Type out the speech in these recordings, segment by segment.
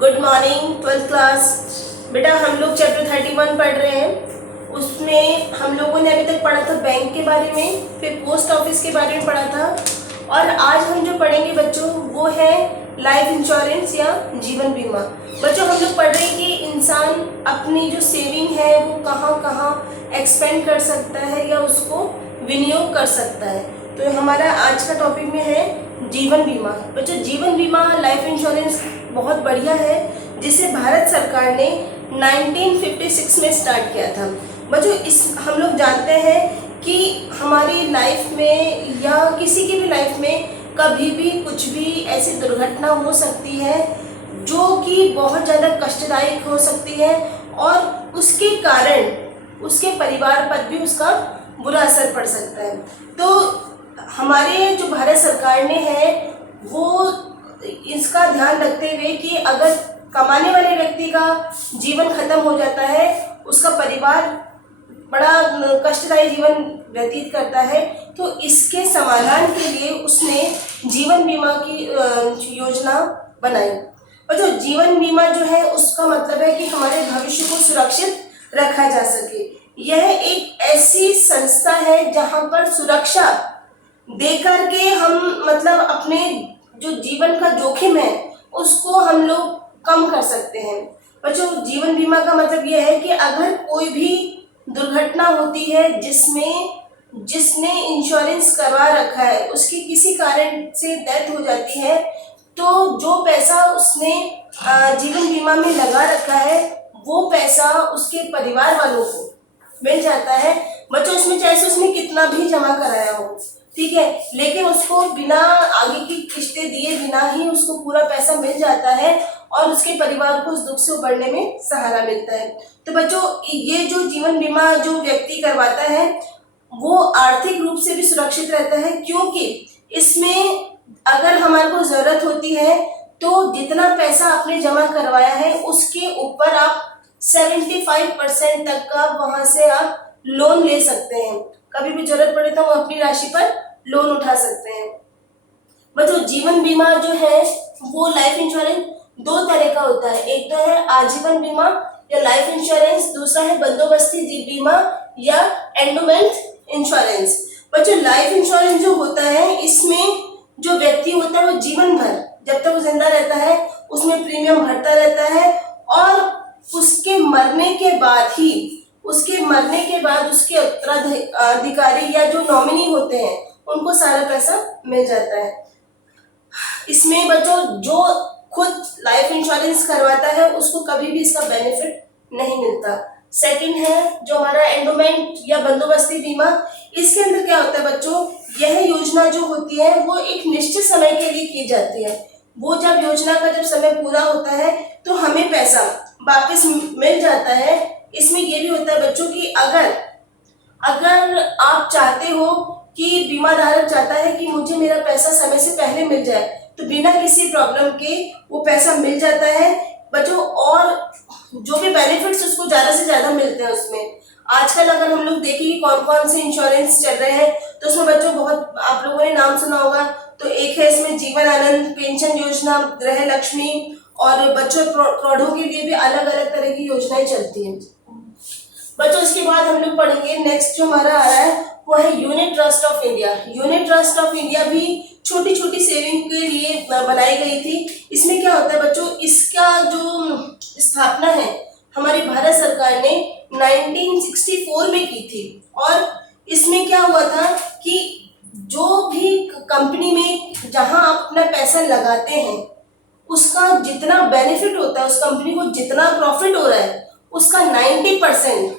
Good morning 12th class. बेटा हम लोग चैप्टर 31 पढ़ रहे हैं। उसमें हम लोगों ने अभी तक पढ़ा था बैंक के बारे में, फिर पोस्ट ऑफिस के बारे में पढ़ा था, और आज हम जो पढ़ेंगे बच्चों वो है लाइफ इंश्योरेंस या जीवन बीमा। बच्चों हम लोग पढ़ रहे हैं कि इंसान अपनी जो सेविंग है वो कहाँ कहाँ एक्सपेंड कर सकता है या उसको विनियोग कर सकता है। तो हमारा आज का टॉपिक में है जीवन बीमा। बच्चों जीवन बीमा लाइफ इंश्योरेंस बहुत बढ़िया है, जिसे भारत सरकार ने 1956 में स्टार्ट किया था। बच्चों इस हम लोग जानते हैं कि हमारी लाइफ में या किसी की भी लाइफ में कभी भी कुछ भी ऐसी दुर्घटना हो सकती है जो कि बहुत ज़्यादा कष्टदायक हो सकती है, और उसके कारण उसके परिवार पर भी उसका बुरा असर पड़ सकता है। तो हमारे जो भारत सरकार ने है वो इसका ध्यान रखते हुए कि अगर कमाने वाले व्यक्ति का जीवन खत्म हो जाता है, उसका परिवार बड़ा कष्टदायी जीवन व्यतीत करता है, तो इसके समाधान के लिए उसने जीवन बीमा की योजना बनाई। और जो जीवन बीमा जो है उसका मतलब है कि हमारे भविष्य को सुरक्षित रखा जा सके। यह एक ऐसी संस्था है जहां पर सुरक्षा दे करके हम मतलब अपने जो जीवन का जोखिम है उसको हम लोग कम कर सकते हैं। बच्चों जीवन बीमा का मतलब यह है कि अगर कोई भी दुर्घटना होती है जिसने इंश्योरेंस करवा रखा है, उसकी किसी कारण से डेथ हो जाती है, तो जो पैसा उसने जीवन बीमा में लगा रखा है वो पैसा उसके परिवार वालों को मिल जाता है। बच्चों इसमें चाहे उसने कितना भी जमा कराया हो, ठीक है, लेकिन उसको बिना आगे की किस्तें दिए बिना ही उसको पूरा पैसा मिल जाता है और उसके परिवार को उस दुख से उबरने में सहारा मिलता है। तो बच्चों ये जो जीवन बीमा जो व्यक्ति करवाता है वो आर्थिक रूप से भी सुरक्षित रहता है, क्योंकि इसमें अगर हमारे को जरूरत होती है तो जितना पैसा आपने जमा करवाया है उसके ऊपर आप 75% तक का वहां से आप लोन ले सकते हैं। कभी भी जरूरत पड़े तो वो अपनी राशि पर लोन उठा सकते हैं। बच्चों जीवन बीमा जो है वो लाइफ इंश्योरेंस दो तरह का होता है। एक तो है आजीवन बीमा या लाइफ इंश्योरेंस, दूसरा है बंदोबस्ती बीमा या एंडोमेंट इंश्योरेंस। बच्चों लाइफ इंश्योरेंस जो होता है इसमें जो व्यक्ति होता है वो जीवन भर जब तक वो जिंदा रहता है उसमें प्रीमियम भरता रहता है, और उसके मरने के बाद उसके उत्तराधिकारी या जो नॉमिनी होते हैं उनको सारा पैसा मिल जाता है। इसमें बच्चों जो खुद लाइफ इंश्योरेंस करवाता है उसको कभी भी इसका बेनिफिट नहीं मिलता। सेकंड है जो हमारा एंडोमेंट या बंदोबस्ती बीमा। इसके अंदर क्या होता है बच्चों, यह योजना जो होती है वो एक निश्चित समय के लिए की जाती है। वो जब योजना का जब समय पूरा होता है तो हमें पैसा वापस मिल जाता है। इसमें ये भी होता है बच्चों कि अगर आप चाहते हो कि बीमा धारक चाहता है कि मुझे मेरा पैसा समय से पहले मिल जाए, तो बिना किसी प्रॉब्लम के वो पैसा मिल जाता है बच्चों, और जो भी बेनिफिट्स उसको ज्यादा से ज्यादा मिलते हैं उसमें। आजकल अगर हम लोग देखें कि कौन कौन से इंश्योरेंस चल रहे हैं तो उसमें बच्चों बहुत आप लोगों ने नाम सुना होगा। तो एक है इसमें जीवन आनंद पेंशन योजना, गृह लक्ष्मी, और बच्चों प्रौढ़ों के लिए भी अलग अलग तरह की योजनाएं चलती हैं। बच्चों इसके बाद हम लोग पढ़ेंगे नेक्स्ट जो हमारा आ रहा है वो है unit trust of India. Unit trust of India भी छोटी छोटी सेविंग के लिए बनाई गई थी। इसमें क्या होता है बच्चों, इसका जो स्थापना है हमारी भारत सरकार ने 1964 में की थी, और इसमें क्या हुआ था कि जो भी कंपनी में जहां आप अपना पैसा लगाते हैं उसका जितना बेनिफिट होता है, उस कंपनी को जितना प्रॉफिट हो रहा है उसका 90%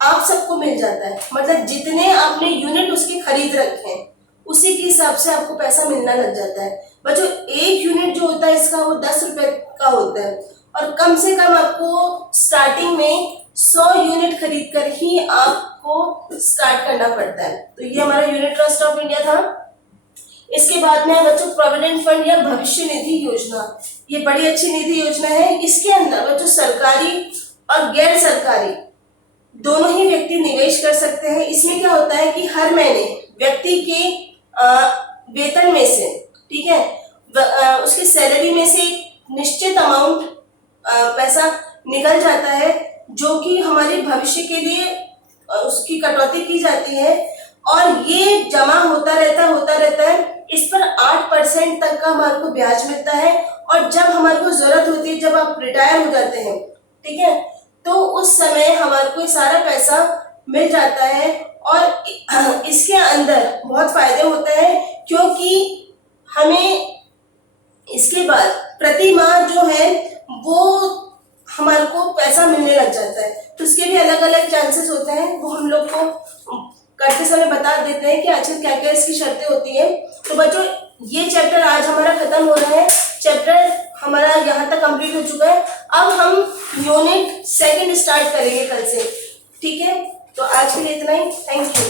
आप सबको मिल जाता है। मतलब जितने आपने यूनिट उसके खरीद रखे हैं उसी के हिसाब से आपको पैसा मिलना लग जाता है। बच्चों एक यूनिट जो होता है इसका वो 10 रुपए का होता है, और कम से कम आपको स्टार्टिंग में 100 यूनिट खरीद कर ही आपको स्टार्ट करना पड़ता है। तो ये हमारा यूनिट ट्रस्ट ऑफ इंडिया था। इसके बाद में है बच्चों प्रोविडेंट फंड या भविष्य निधि योजना। ये बड़ी अच्छी निधि योजना है। इसके अंदर बच्चों सरकारी और गैर सरकारी दोनों ही व्यक्ति निवेश कर सकते हैं। इसमें क्या होता है कि हर महीने व्यक्ति के वेतन में से, ठीक है, उसकी सैलरी में से निश्चित अमाउंट पैसा निकल जाता है, जो कि हमारे भविष्य के लिए उसकी कटौती की जाती है, और ये जमा होता रहता है। इस पर 8% तक का हमारे को ब्याज मिलता है, और जब हमारे को जरूरत होती है, जब आप रिटायर हो जाते हैं, ठीक है, तो उस समय हमारे को सारा पैसा मिल जाता है। और इसके अंदर बहुत फायदे होते हैं, क्योंकि हमें इसके बाद प्रति माह जो है वो हमारे को पैसा मिलने लग जाता है। तो उसके भी अलग अलग चांसेस होते हैं, वो हम लोग को करते समय बता देते हैं कि आखिर क्या क्या इसकी शर्तें होती है। तो बच्चों, ये चैप्टर आज हमारा खत्म हो रहा है, चैप्टर हमारा यहाँ तक कंप्लीट हो चुका है। अब हम यूनिट 2 स्टार्ट करेंगे कल से, ठीक है। तो आज के लिए इतना ही, थैंक यू।